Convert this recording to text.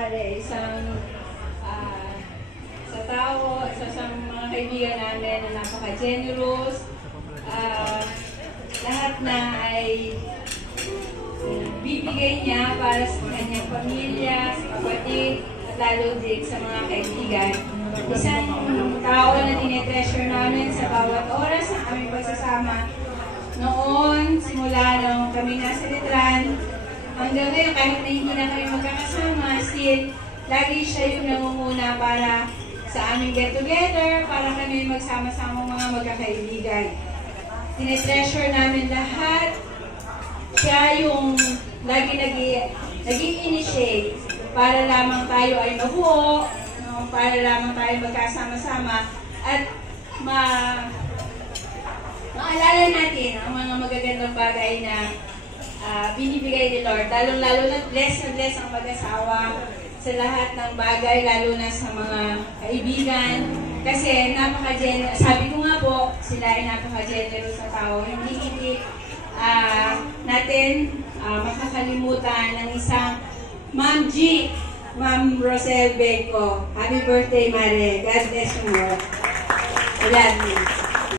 Mare, isang sa tao, sa mga kaibigan namin na napaka-generous. Lahat na ay bibigay niya para sa kanyang pamilya, sa kapatid, at lalo din sa mga kaibigan. Isang tao na tinetreasure namin sa bawat oras ng aming pagsasama. Noon, simula nung kami nasa Letran, hanggang ngayon, kahit na hindi na kami magkakasama, still, lagi siya yung nangunguna para sa aming get-together, para kami magsama-sama mga magkakaibigan. Tinetreasure namin lahat. Siya yung lagi nag-i-initiate para lamang tayo ay mabuo, no? Para lamang tayo magkasama-sama at maalala natin ang mga magagandang bagay na binibigay ni Lord. Lalo na bless ang mag-asawa sa lahat ng bagay, lalo na sa mga kaibigan. Kasi sabi ko nga po, sila ay napaka-generous na tao. Hindi natin makakalimutan ng isang Ma'am G, Ma'am Rosel Beco. Happy birthday, Mare. God bless you more. I love you.